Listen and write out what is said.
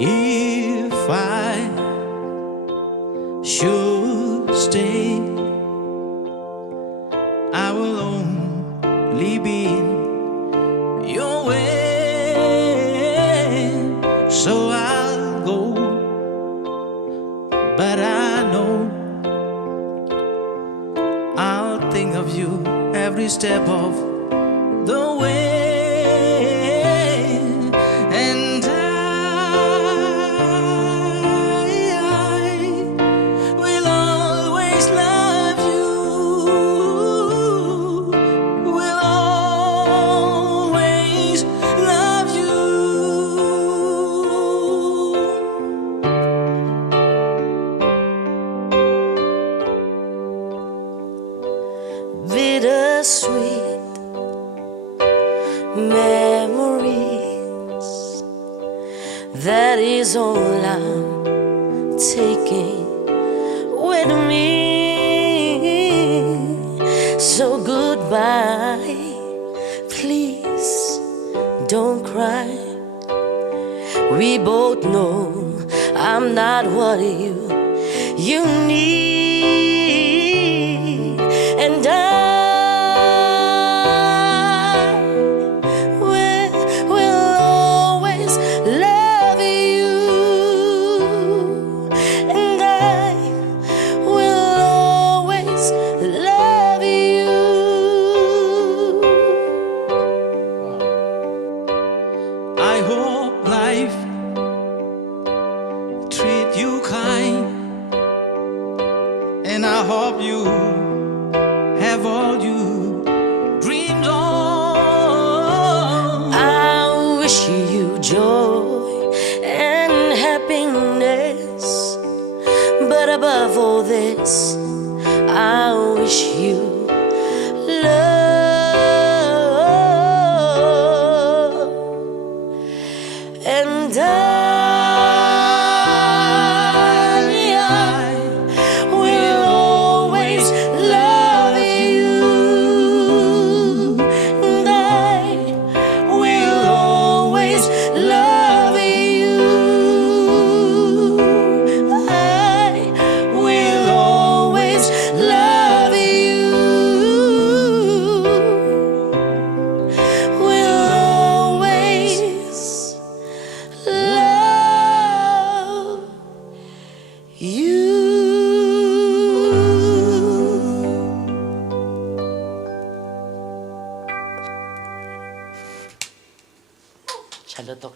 If I should stay, I will only be in your way. So I'll go, but I know I'll think of you every step of the way. And I will always love you, will always love you. Bittersweet memories, that is all I'm taking with me. So goodbye, please don't cry. We both know I'm not what you need, and I will always love you, and I will always love you. I hope life treat you kind, and I hope you have all you dreamed of. I wish you joy and happiness, but above all this, I wish you love. And I will always love you, and I will always love you. I will always love you, will always love you. Chalatok.